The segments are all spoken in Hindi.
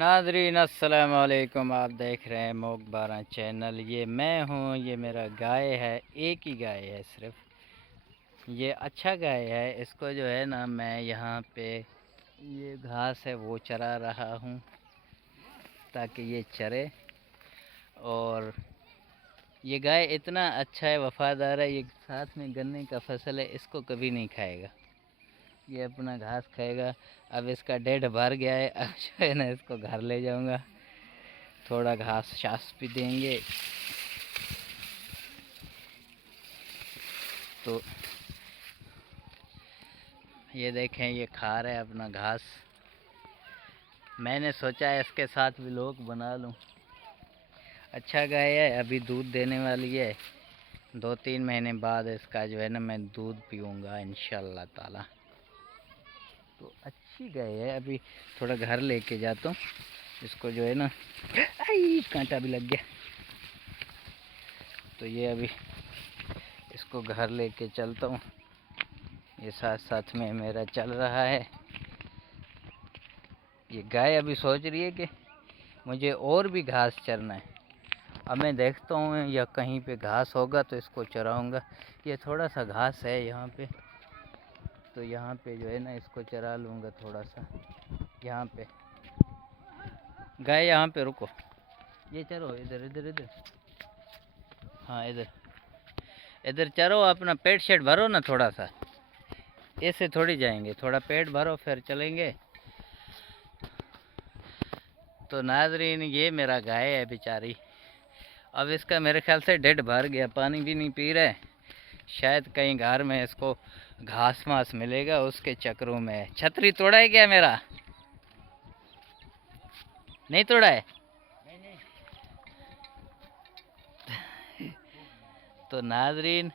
नाज़रीन अस्सलाम वालेकुम। आप देख रहे हैं मोग 12 चैनल। ये मैं हूँ, ये मेरा गाय है, एक ही गाय है सिर्फ। ये अच्छा गाय है। इसको जो है ना, मैं यहाँ पे ये घास है वो चरा रहा हूँ ताकि ये चरे। और ये गाय इतना अच्छा है, वफ़ादार है। ये साथ में गन्ने का फसल है, इसको कभी नहीं खाएगा। ये अपना घास खाएगा। अब इसका डेढ़ भर गया है, अब जो है ना इसको घर ले जाऊंगा, थोड़ा घास शास भी देंगे। तो ये देखें, ये खा रहे हैं अपना घास। मैंने सोचा है इसके साथ व्लॉग बना लूं। अच्छा गाय है, अभी दूध देने वाली है। 2-3 महीने बाद इसका जो है ना मैं दूध पीऊँगा इंशाल्लाह ताला। तो अच्छी गाय है। अभी थोड़ा घर लेके जाता हूँ इसको, जो है ना, आई कांटा भी लग गया। तो ये अभी इसको घर लेके चलता हूँ। ये साथ साथ में मेरा चल रहा है। ये गाय अभी सोच रही है कि मुझे और भी घास चरना है। अब मैं देखता हूँ या कहीं पे घास होगा तो इसको चराऊँगा। ये थोड़ा सा घास है यहाँ पे, तो यहाँ पे जो है ना इसको चरा लूँगा थोड़ा सा। यहाँ पे गाय, यहाँ पे रुको, ये चरो, इधर इधर इधर, हाँ इधर इधर चरो। अपना पेट शेट भरो ना थोड़ा सा, ऐसे थोड़ी जाएंगे, थोड़ा पेट भरो फिर चलेंगे। तो नाजरीन, ये मेरा गाय है बेचारी। अब इसका मेरे ख्याल से डेढ़ भर गया, पानी भी नहीं पी रहे। शायद कहीं घर में इसको घास मास मिलेगा, उसके चक्रों में। छतरी तोड़ा है क्या मेरा? नहीं तोड़ा है? तो नाजरीन,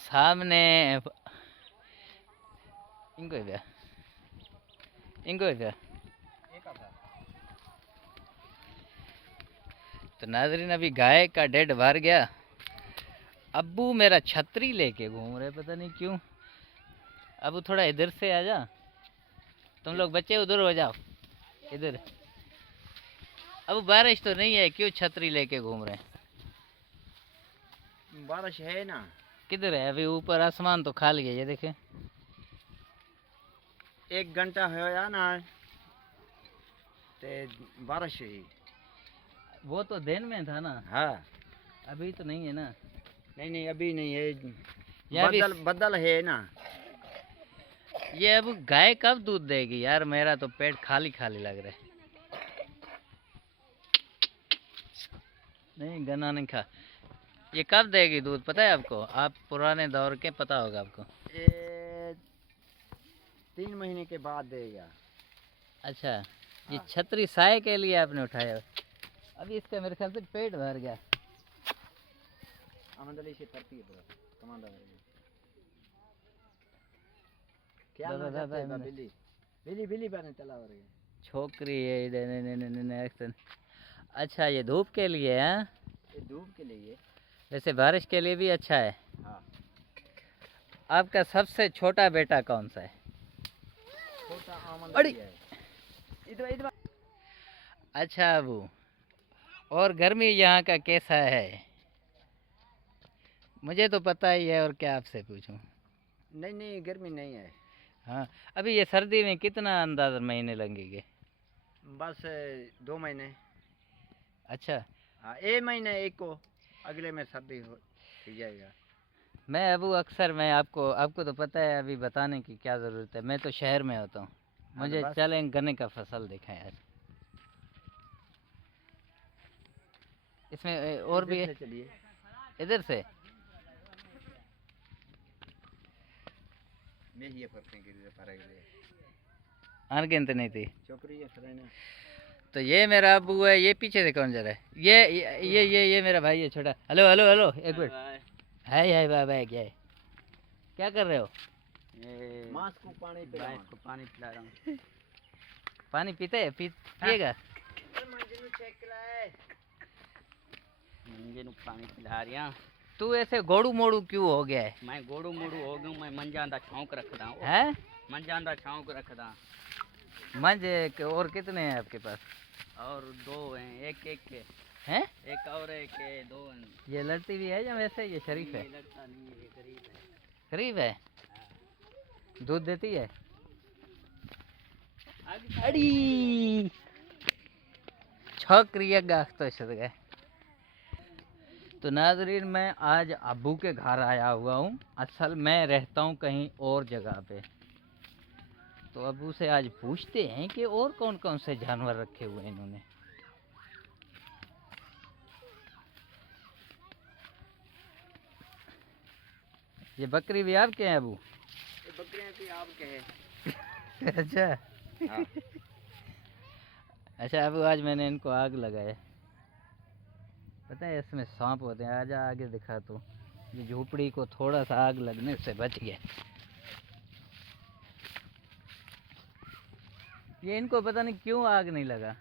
सामने इनको तो नाजरीन, अभी गाय का डेढ़ भर गया। अब्बू मेरा छतरी लेके घूम रहे, पता नहीं क्यों। अबू थोड़ा इधर से आ जा, तुम लोग बच्चे उधर हो जाओ, इधर। अब बारिश तो नहीं है, क्यों छतरी लेके घूम रहे हैं? बारिश है ना। किधर है? अभी ऊपर आसमान तो खाली है, ये देखे। 1 घंटा होया ना ते बारिश हुई। वो तो दिन में था ना। हाँ, अभी तो नहीं है ना। नहीं अभी नहीं है। ये बदल है ना। ये अब गाय कब दूध देगी यार? मेरा तो पेट खाली खाली लग रहा है। नहीं, गन्ना नहीं खा। ये कब देगी दूध पता है आपको? आप पुराने दौर के, पता होगा आपको। ये 3 महीने के बाद देगा। अच्छा, ये हाँ। छतरी साय के लिए आपने उठाया। अभी इसका मेरे ख्याल से पेट भर गया। से करती है कमांडर क्या बाबा, ना बाबा, करते बिल्ली बिल्ली बिल्ली बने चला रही छोकरी है इधर। नहीं। अच्छा, ये धूप के लिए है? ये धूप के लिए। वैसे बारिश के लिए भी अच्छा है। हाँ। आपका सबसे छोटा बेटा कौन सा है? छोटा आमंद अरे है। इधर इधर। अच्छा अबू, और गर्मी यहाँ का कैसा है? मुझे तो पता ही है, और क्या आपसे पूछूं। नहीं गर्मी नहीं है। हाँ, अभी ये सर्दी में कितना अंदाज़ महीने लगेंगे? बस 2 महीने। अच्छा। हाँ, 1 महीने एक को अगले में सर्दी हो जाएगा। मैं अबू अक्सर, मैं आपको तो पता है, अभी बताने की क्या ज़रूरत है। मैं तो शहर में होता हूँ। हाँ, तो मुझे बस चलें गन्ने का फसल दिखाएं आज। इसमें और भी है। चलिए इधर से अनगिनत नहीं थी। छोकरी है फिर ना। तो ये मेरा अबू है। ये पीछे से कौन जा रहा है? ये मेरा भाई है छोटा। हेलो हेलो हेलो, एक मिनट। Hi bye bye. क्या कर रहे हो? ये मांस को पानी पिला रहा हूँ। पानी पिएगा? मंजे नु पानी पिला रिया। तू ऐसे गोड़ू मोड़ू क्यों हो गया है? मैं गोड़ू मोड़ू हो गया। मैं मंजा दा शौक रखदा हूं। हैं? मंजा दा शौक रखदा। मंझ और कितने हैं आपके पास? और दो हैं, एक एक के हैं? एक और एक है, दो हैं। ये लड़ती भी है या वैसे ये शरीफ है? ये लड़ता नहीं है, ये गरीब है। गरीब है। दूध देती है? आगे अड़ी छोकरी गाख तो सद गए। तो नाजरीन, मैं आज अबू के घर आया हुआ हूँ। असल मैं रहता हूँ कहीं और जगह पे। तो अबू से आज पूछते हैं कि और कौन कौन से जानवर रखे हुए हैं इन्होंने। ये बकरी भी आपके हैं अबू? ये बकरियां भी आपके हैं। अच्छा। हाँ। अच्छा अबू, आज मैंने इनको आग लगाया। पता है इसमें सांप होते हैं। आजा आगे दिखा। तो ये झोपड़ी को थोड़ा सा आग लगने से बच गया। ये इनको पता नहीं क्यों आग नहीं लगा।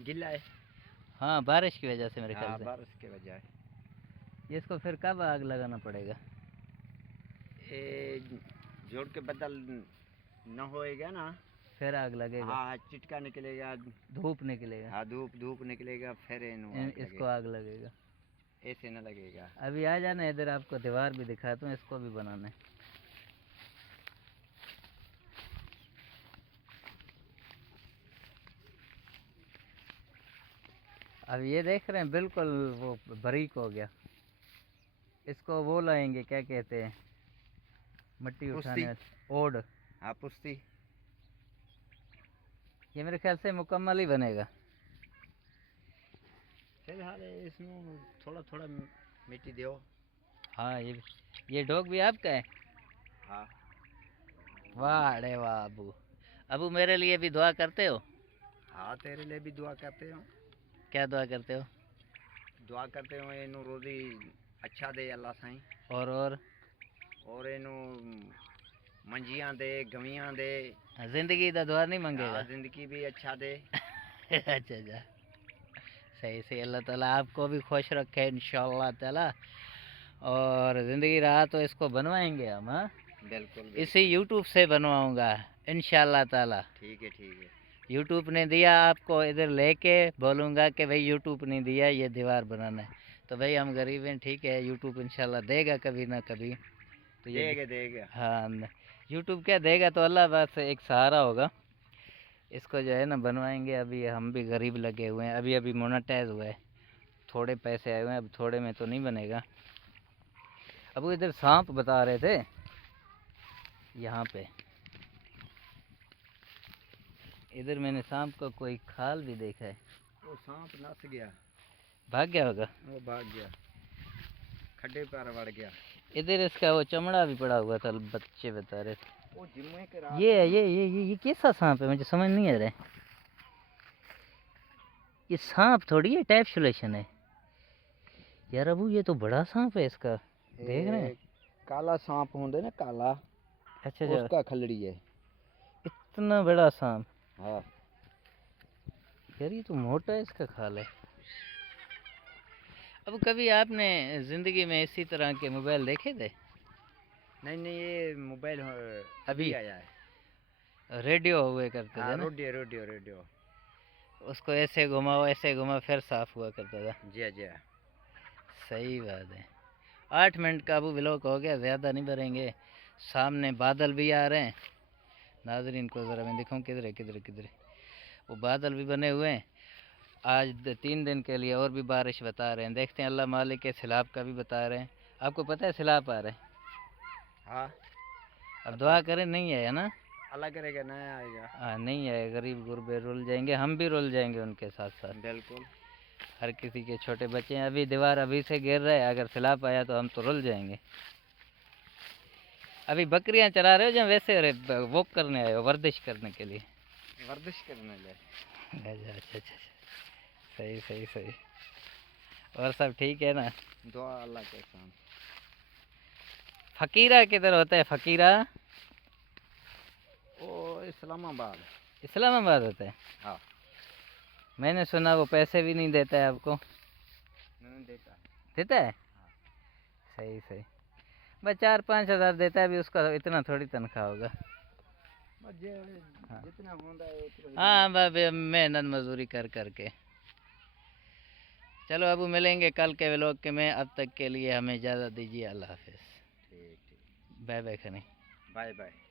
गिल्ला है। हाँ, बारिश की वजह से मेरे ख्याल हाँ, से। बारिश के वजह। ये इसको फिर कब आग लगाना पड़ेगा? ये जोड़ के बदल न होएगा ना, फिर आग लगेगा। हाँ, चिटका निकलेगा। धूप निकलेगा। हाँ, धूप धूप निकलेगा, फिर इसको आग लगेगा। ऐसे न लगेगा। अभी आ जाना इधर, आपको दीवार भी दिखाता हूँ। इसको भी बनाना है। अब ये देख रहे हैं, बिल्कुल वो बारीक हो गया। इसको वो लाएंगे, क्या कहते हैं, मिट्टी उठाने वाली ओड। हाँ, पुश्ती। ये मेरे ख्याल से मुकम्मल ही बनेगा। फिलहाल इसमें थोड़ा थोड़ा मिट्टी दो। हाँ, ये डॉग भी आपका है? हाँ। वाह, अरे वाह अबू। अबू, मेरे लिए भी दुआ करते हो? हाँ, तेरे लिए भी दुआ करते हो। क्या दुआ करते हो? दुआ करते हो इनू रोजी अच्छा दे अल्लाह साईं। और इनू मंजियां दे, गवियां दे। जिंदगी का दुआ नहीं मांगेगा? जिंदगी भी अच्छा दे। अच्छा अच्छा, सही सही। अल्लाह ताला आपको भी खुश रखे इंशाअल्लाह ताला। और ज़िंदगी रहा तो इसको बनवाएंगे हम। हाँ, बिल्कुल इसी यूट्यूब से बनवाऊंगा इंशाअल्लाह ताला। ठीक है, ठीक है। यूट्यूब ने दिया आपको, इधर लेके बोलूँगा कि भाई यूट्यूब ने दिया, ये दीवार बनाना है। तो भाई हम गरीब हैं, ठीक है, यूट्यूब इंशाल्लाह देगा कभी ना कभी। तो ये देगा। हाँ, यूट्यूब क्या देगा तो अल्लाह बस एक सहारा होगा। इसको जो है ना बनवाएंगे। अभी हम भी गरीब लगे हुए हैं। अभी अभी मोनेटाइज हुआ है, थोड़े पैसे आए हुए हैं। अब थोड़े में तो नहीं बनेगा। अब वो इधर सांप बता रहे थे यहाँ पे। इधर मैंने सांप का कोई खाल भी देखा है। वो सांप नस गया, भाग गया होगा। वो भाग गया, खड्डे पर वड़ गया। इधर इसका वो चमड़ा भी पड़ा हुआ था, बच्चे बता रहे थे। वो जिम्मे के रात ये कैसा सांप है, मुझे समझ नहीं आ रहा है। ये सांप थोड़ी है, टैप्सुलेशन है यार। अबू, ये तो बड़ा सांप है इसका। देख रहे हैं, काला सांप होंगे ना, काला। अच्छा उसका खलड़ी है। इतना बड़ा सांप। हाँ। यार ये तो मोटा है, इसका खाल है। अब कभी आपने जिंदगी में इसी तरह के मोबाइल देखे थे? नहीं नहीं, ये मोबाइल अभी आया है। रेडियो हुए करते हाँ, थे ना, रेडियो। उसको ऐसे घुमाओ फिर साफ हुआ करता था। जी जी। सही बात है। 8 मिनट का अबू व्लॉग हो गया, ज़्यादा नहीं भरेंगे। सामने बादल भी आ रहे हैं। नाजरीन को ज़रा मैं दिखाऊं, किधर है किधर है किधर है। वो बादल भी बने हुए हैं। आज 3 दिन के लिए और भी बारिश बता रहे हैं। देखते हैं, अल्लाह मालिक के सैलाब का भी बता रहे हैं। आपको पता है सैलाब आ रहे हैं? हाँ, अब दुआ करें नहीं है ना। अल्लाह करेगा, नया आएगा। हाँ, नहीं है। गरीब गुरबे रुल जाएंगे, हम भी रुल जाएंगे उनके साथ साथ। बिल्कुल। हर किसी के छोटे बच्चे हैं। अभी दीवार अभी से गिर रहा है, अगर सैलाब आया तो हम तो रुल जाएंगे। अभी बकरियां चरा रहे हो या वैसे वॉक करने आए हो, वर्जिश करने के लिए? वर्जिश करने ले। अच्छा अच्छा अच्छा, सही सही सही। और सब ठीक है ना? दुआ अल्लाह के साथ। फकीरा किधर होता है? फकीरा ओ, इस्लामाबाद। इस्लामाबाद होता है। हाँ। मैंने सुना वो पैसे भी नहीं देता है आपको। मैंने देखा। देता है? सही सही। बस 4-5 हज़ार देता है। अभी उसका इतना थोड़ी तनख्वाह होगा। हाँ जितना होता है उतना हाँ भाई मेहनत मजदूरी कर करके। चलो अब मिलेंगे कल के व्लॉग के में, अब तक के लिए हमें इजाज़त दीजिए। अल्लाह हाफिज़। ठीक ठीक। बाय बाय खनी। Bye bye.